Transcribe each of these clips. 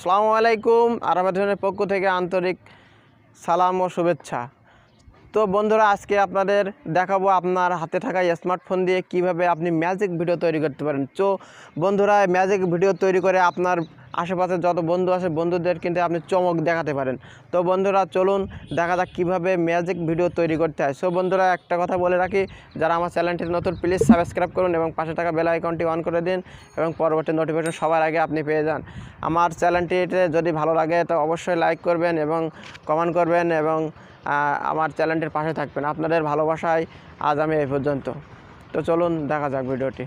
আসসালামু আলাইকুম। আরামাধনের পক্ষ থেকে আন্তরিক সালাম ও শুভেচ্ছা। তো বন্ধুরা, আজকে আপনাদের দেখাবো আপনার হাতে থাকা স্মার্টফোন দিয়ে কিভাবে আপনি ম্যাজিক ভিডিও তৈরি করতে পারেন। তো বন্ধুরা, ম্যাজিক ভিডিও তৈরি করে আপনার আশেপাশে যত বন্ধু আছে বন্ধুদের কিন্তু আপনি চমক দেখাতে পারেন। তো বন্ধুরা, চলুন দেখা যাক কীভাবে ম্যাজিক ভিডিও তৈরি করতে হয়। সো বন্ধুরা, একটা কথা বলে রাখি, যারা আমার চ্যানেলটি নতুন প্লিজ সাবস্ক্রাইব করুন এবং পাশে থাকা বেল আইকনটি অন করে দিন এবং পরবর্তী নোটিফিকেশন সবার আগে আপনি পেয়ে যান। আমার চ্যানেলটিতে যদি ভালো লাগে তো অবশ্যই লাইক করবেন এবং কমেন্ট করবেন এবং আমার চ্যানেলটির পাশে থাকবেন। আপনাদের ভালোবাসায় আজ আমি এই পর্যন্ত। তো চলুন দেখা যাক ভিডিওটি।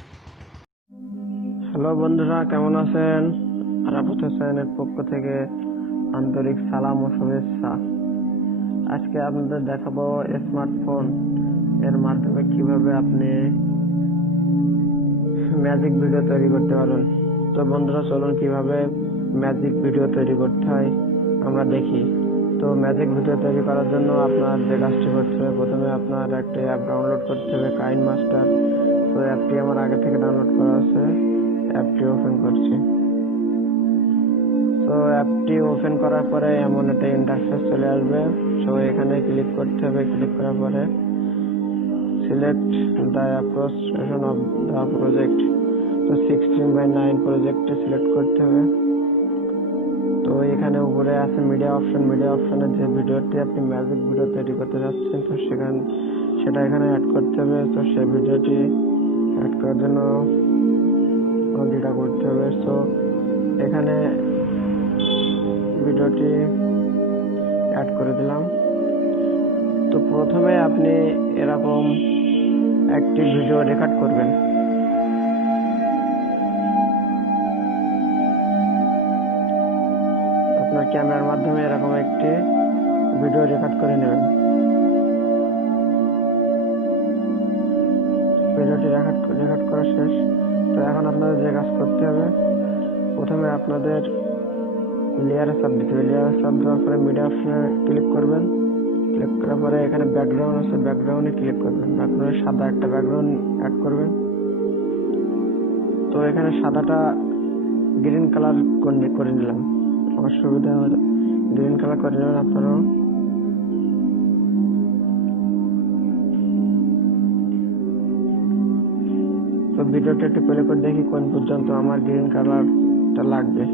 হ্যালো বন্ধুরা, কেমন আছেন? আরাফাত হোসেনের পক্ষ থেকে আন্তরিক সালাম ও শুভেচ্ছা। আজকে আপনাদের দেখাবো স্মার্টফোন এর মাধ্যমে কিভাবে আপনি ম্যাজিক ভিডিও তৈরি করতে পারেন। তো বন্ধুরা, চলুন কিভাবে ম্যাজিক ভিডিও তৈরি করতে হয় আমরা দেখি। তো ম্যাজিক ভিডিও তৈরি করার জন্য আপনার যে কাজটি করতে হবে, প্রথমে আপনার একটা অ্যাপ ডাউনলোড করতে হবে, কাইনমাস্টার। তো অ্যাপটি আমার আগে থেকে ডাউনলোড করা আছে, অ্যাপটি ওপেন করছি। তো অ্যাপটি ওপেন করার পরে এমন একটা ইন্টারফেস চলে আসবে। তো এখানে ক্লিক করতে হবে। ক্লিক করার পরে select the approximation of the project. তো 16:9 প্রজেক্টে সিলেক্ট করতে হবে। তো এখানে উপরে আছে মিডিয়া অপশন। মিডিয়া অপশনের যে ভিডিওটি আপনি ম্যাজিক ভিডিও তৈরি করতে যাচ্ছেন, তো সেটা এখানে অ্যাড করতে হবে। তো সেই ভিডিওটি অ্যাড করার জন্য যেটা করতে হবে, তো এখানে ভিডিওটি অ্যাড করে দিলাম। তো প্রথমে আপনি এরকম একটি ভিডিও রেকর্ড করবেন। আপনার ক্যামেরার মাধ্যমে এরকম একটি ভিডিও রেকর্ড করে নেবেন। ভিডিওটি রেকর্ড করা শেষ। তো এখন আপনাদের যে কাজ করতে হবে, প্রথমে আপনাদের লেয়ারে চাপ দিতে হবে। লেয়ারে চাপ দেওয়ার পরে মিডিয়া অপশনে ক্লিক করবেন। ক্লিক করার পরে এখানে ব্যাকগ্রাউন্ড আছে, ব্যাকগ্রাউন্ডে ক্লিক করবেন। ব্যাকগ্রাউন্ডে সাদা একটা ব্যাকগ্রাউন্ড অ্যাড করবেন। তো এখানে সাদাটা গ্রিন কালার করে নিলাম, আমার সুবিধা হলো গ্রিন কালার করে নেবেন আপনারাও। তো ভিডিওটা একটু প্লে করে দেখি কোন পর্যন্ত আমার গ্রিন কালারটা লাগবে।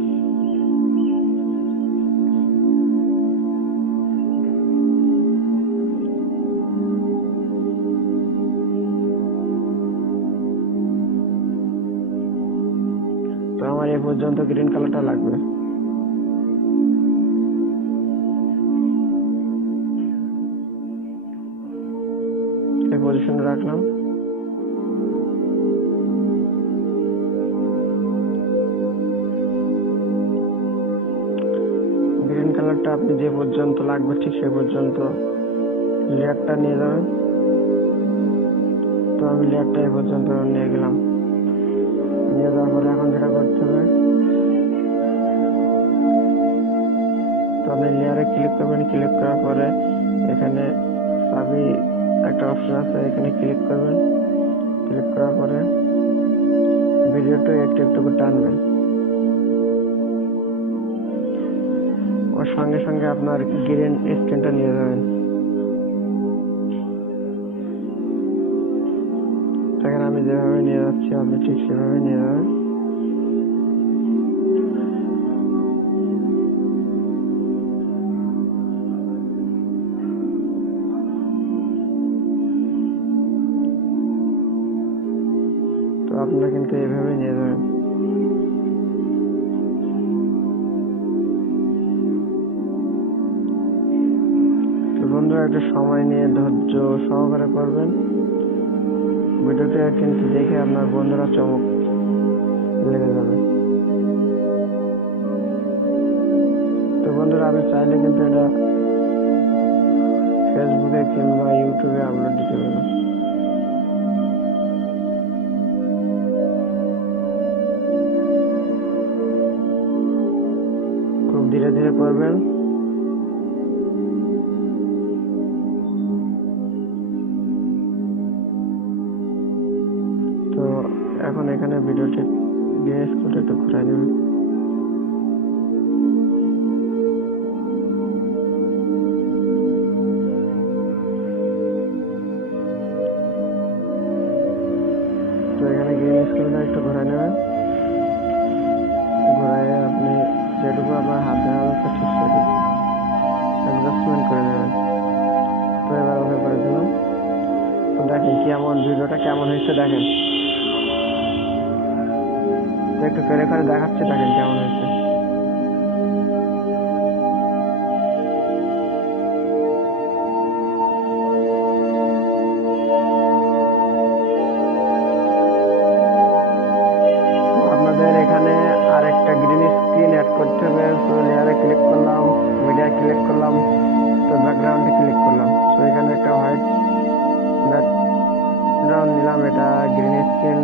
তো আমার এই পর্যন্ত গ্রিন কালারটা লাগবে। এই পজিশনে রাখলাম। গ্রিন কালারটা আপনি যে পর্যন্ত লাগবে ঠিক সে পর্যন্ত লেয়ারটা নিয়ে যাবেন। তো আমি লেয়ারটা এই পর্যন্ত নিয়ে গেলাম। নিয়ে যাওয়ার পরে এখন যেটা করতে হবে, তো আপনি লেয়ারে ক্লিক করবেন। ক্লিক করার পরে এখানে চাবি একটা অপশন আছে, এখানে ক্লিক করবেন। ক্লিক করার পরে ভিডিওটা একটু একটু করে টানবেন। ওর সঙ্গে সঙ্গে আপনার গ্রিন স্ক্রিনটা নিয়ে যাবেন। এখানে আমি যেভাবে নিয়ে যাচ্ছি আপনি ঠিক সেভাবে নিয়ে যাবেন। তো আপনারা কিন্তু এভাবে নিয়ে যাবেন। তো বন্ধুরা, একটু সময় নিয়ে ধৈর্য সহকারে করবেন। ভিডিওটা কিন্তু দেখে আপনার বন্ধুরা চমক লেগে যাবে। তো বন্ধুরা, আপনি চাইলে কিন্তু এটা ফেসবুকে কিংবা ইউটিউবে আপলোড দিতে পারেন। খুব ধীরে ধীরে করবেন। তো এখন এখানে ভিডিওটি গ্রে স্কুলটা একটু ঘুরাই নেবেন। ভিডিওটা কেমন হয়েছে দেখেন, একটু প্লে করে দেখাচ্ছি, দেখেন কেমন হয়েছে। আপনাদের এখানে আরেকটা গ্রিন স্ক্রিন অ্যাড করতে হবে। তো লেয়ারে ক্লিক করলাম, মিডিয়া ক্লিক করলাম, তো ব্যাকগ্রাউন্ডে ক্লিক করলাম। তো এখানে একটা হোয়াইট ব্যাকগ্রাউন্ড নিলাম, এটা গ্রিন স্ক্রিন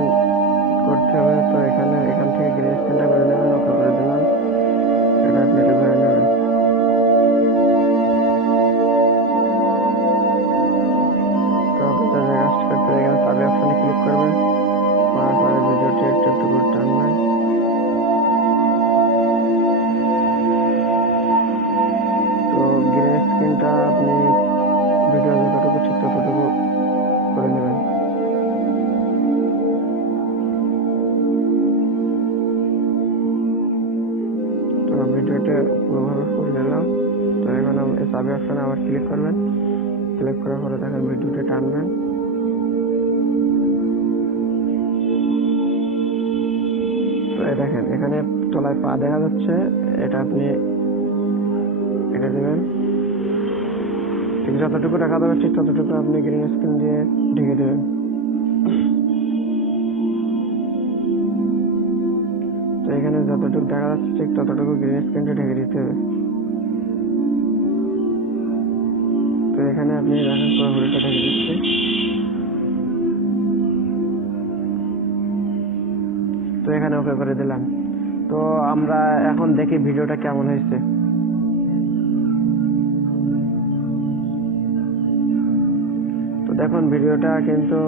করতে হবে। তো এখান থেকে গ্রিন স্ক্রিনটা করে নেবেন, ওকে করে দিলাম, এটা আপনি এটা করে নেবেন। তো আপনাদের যে কাজটা করতে হবে, এখানে সাবি অপশনে ক্লিক করবেন, করার পরে ভিডিওটি একটু একটু করে টানবেন। তো গ্রিন স্ক্রিনটা আপনি ভিডিও যতটুকু ঠিক ততটুকু করে নেবেন। তো ভিডিওটা পুরোভাবে করে নিলাম। তো এখন সাবি অপশনে আবার ক্লিক করবেন, ক্লিক করার পরে দেখেন ভিডিওটা টানবেন। তো দেখেন এখানে তলায় পা দেখা যাচ্ছে, এটা আপনি এটা দেবেন, ঠিক যতটুকু দেখা যাবে ঠিক ততটুকু আপনি গ্রিন স্ক্রিন দিয়ে ঢেকে দেবেন। তো এখানে যতটুকু দেখা যাচ্ছে ঠিক ততটুকু গ্রিন স্ক্রিনটা ঢেকে দিতে হবে। তো এখানে আপনি দেখেন পুরোপুরিটা ঢেকে দিচ্ছি। তো এখানে ওকে করে দিলাম। তো আমরা এখন দেখি ভিডিওটা কেমন হয়েছে। তো দেখুন ভিডিওটা কিন্তু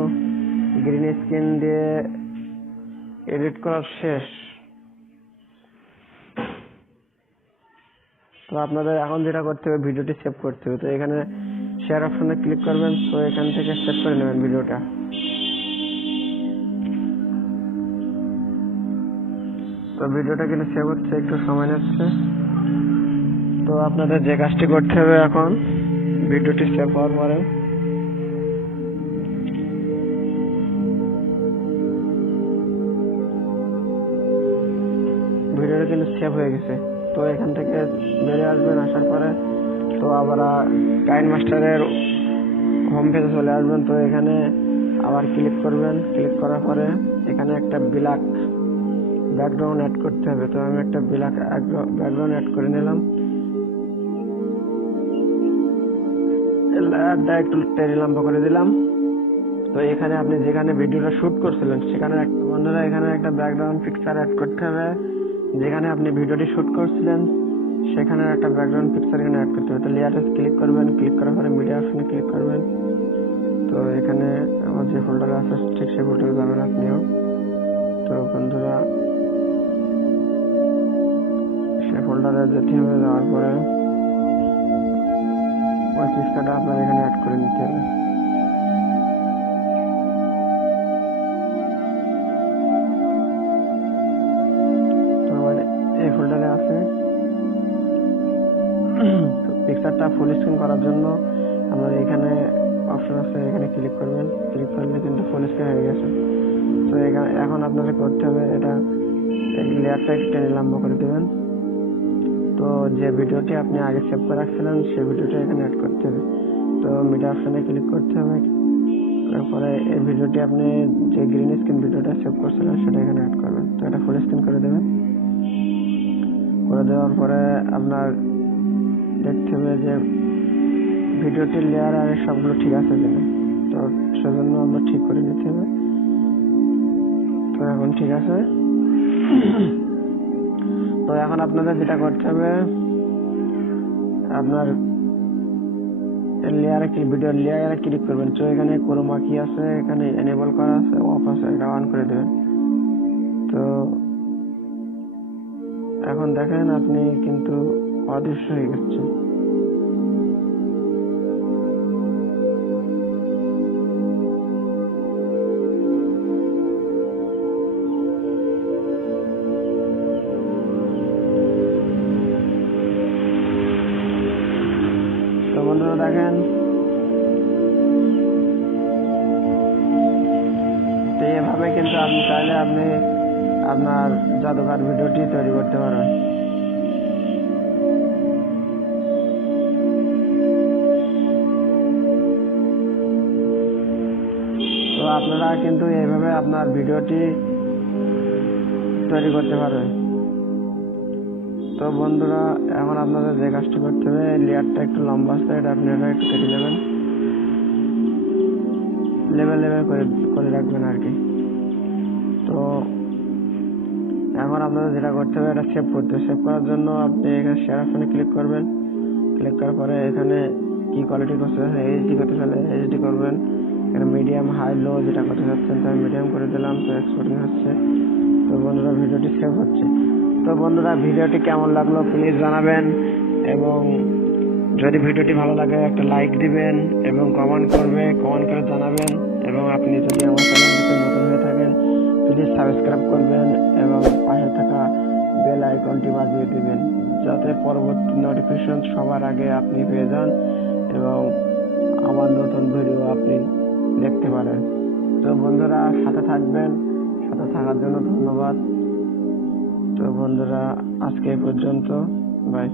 গ্রিন স্ক্রিন দিয়ে এডিট করা শেষ। তো আপনাদের এখন যেটা করতে হবে, ভিডিওটি সেভ করতে হবে। তো এখানে শেয়ার অপশনে ক্লিক করবেন, তো এখান থেকে সেভ করে নেবেন ভিডিওটা। তো ভিডিওটা কিন্তু সেভ হচ্ছে, একটু সময় নিচ্ছে। তো আপনাদের যে কাজটি করতে হবে, এখন ভিডিওটি সেভ হওয়ার পরে ভিডিওটা কিন্তু সেভ হয়ে গেছে। তো এখান থেকে বেরিয়ে আসবেন, আসার পরে তো আবার কাইনমাস্টারের হোম পেজে চলে আসবেন। তো এখানে আবার ক্লিক করবেন, ক্লিক করার পরে এখানে একটা ব্ল্যাক ব্যাকগ্রাউন্ড অ্যাড করতে হবে। তো আমি একটা ব্ল্যাক ব্যাকগ্রাউন্ড অ্যাড করে নিলাম, লেয়ারটা একটু টেনে লম্বা করে দিলাম। তো এখানে আপনি যেখানে ভিডিওটা শুট করছিলেন সেখানে একটা বন্ধুরা এখানে একটা ব্যাকগ্রাউন্ড পিকচার অ্যাড করতে হবে। যেখানে আপনি ভিডিওটি শুট করছিলেন সেখানে একটা ব্যাকগ্রাউন্ড পিকচার এখানে অ্যাড করতে হবে। তো লেয়ারে ক্লিক করবেন, ক্লিক করার পরে মিডিয়া অপশনে ক্লিক করবেন। তো এখানে আমার যে ফোল্ডারে আছে ঠিক সেই ফোল্ডারে যাবেন আপনিও। তো বন্ধুরা সেই ফোল্ডারে যেতে হবে, যাওয়ার পরে ওই পিকচারটা আপনার এখানে অ্যাড করে নিতে হবে। তো আমার এই ফোল্ডারে আছে। পিকচারটা ফুল স্ক্রিন করার জন্য আমরা এখানে অপশন আছে, এখানে ক্লিক করবেন, ক্লিক করলে কিন্তু ফুল স্ক্রিন হয়ে গেছে। তো এখন আপনাদের করতে হবে, এটা লেয়ারটা একটু টেনে লম্বা করে দেবেন। তো যে ভিডিওটি আপনি আগে সেভ করে রাখছিলেন সেই ভিডিওটা এখানে অ্যাড করতে হবে। তো মিডিয়া অপশনে ক্লিক করতে হবে, তারপরে এই ভিডিওটি আপনি যে গ্রিন স্ক্রিন ভিডিওটা সেভ করছিলেন সেটা এখানে অ্যাড করবেন। তো এটা ফুল স্ক্রিন করে দেবেন। করে দেওয়ার পরে আপনার দেখতে হবে যে ভিডিওটির লেয়ার আর সবগুলো ঠিক আছে কিনা। তো সেজন্য আমরা ঠিক করে নিতে হবে। তো এখন ঠিক আছে। তো এখন আপনাদের যেটা করতে হবে, আপনার লেয়ারে ভিডিও লেয়ারে ক্লিক করবেন। তো এখানে ক্রোমা কি আছে, এখানে এনেবল করা আছে, অফ আছে, এটা অন করে দেবেন। তো এখন দেখেন আপনি কিন্তু অদৃশ্য হয়ে গেছে। তো বন্ধুরা দেখেন এভাবে কিন্তু আপনি চাইলে আপনি আপনার জাদুঘর ভিডিওটি তৈরি করতে পারবেন। তো আপনারা কিন্তু এইভাবে আপনার ভিডিওটি তৈরি করতে পারবেন। তো বন্ধুরা, এখন আপনাদের যে কাজটি করতে হবে, লেয়ারটা একটু লম্বা আসতে এটা আপনারা একটু কেটে নেবেন, লেভেল করে রাখবেন আর কি। তো এখন আপনাদের যেটা করতে হবে, এটা সেভ করতে হবে। সেভ করার জন্য আপনি এখানে শেয়ার অপশনে ক্লিক করবেন। ক্লিক করার পরে এখানে কি কোয়ালিটি করতে চাচ্ছেন, এইচডি করতে চাইলে এইচডি করবেন। এখানে মিডিয়াম, হাই, লো যেটা করতে চাচ্ছেন, তো আমি মিডিয়াম করে দিলাম। তো এক্সপোর্টিং হচ্ছে। তো বন্ধুরা, ভিডিওটি সেভ হচ্ছে। তো বন্ধুরা, ভিডিওটি কেমন লাগলো প্লিজ জানাবেন, এবং যদি ভিডিওটি ভালো লাগে একটা লাইক দিবেন এবং কমেন্ট করে জানাবেন। এবং আপনি যদি আমার চ্যানেলটিতে নতুন হয়ে থাকেন প্লিজ সাবস্ক্রাইব করবেন এবং পাশে থাকা বেল আইকনটি বাজিয়ে দিবেন, যাতে পরবর্তী নোটিফিকেশন সবার আগে আপনি পেয়ে যান এবং আমার নতুন ভিডিও আপনি দেখতে পারেন। তো বন্ধুরা, সাথে থাকবেন, সাথে থাকার জন্য ধন্যবাদ। তো বন্ধুরা, আজকে এই পর্যন্ত, বাই।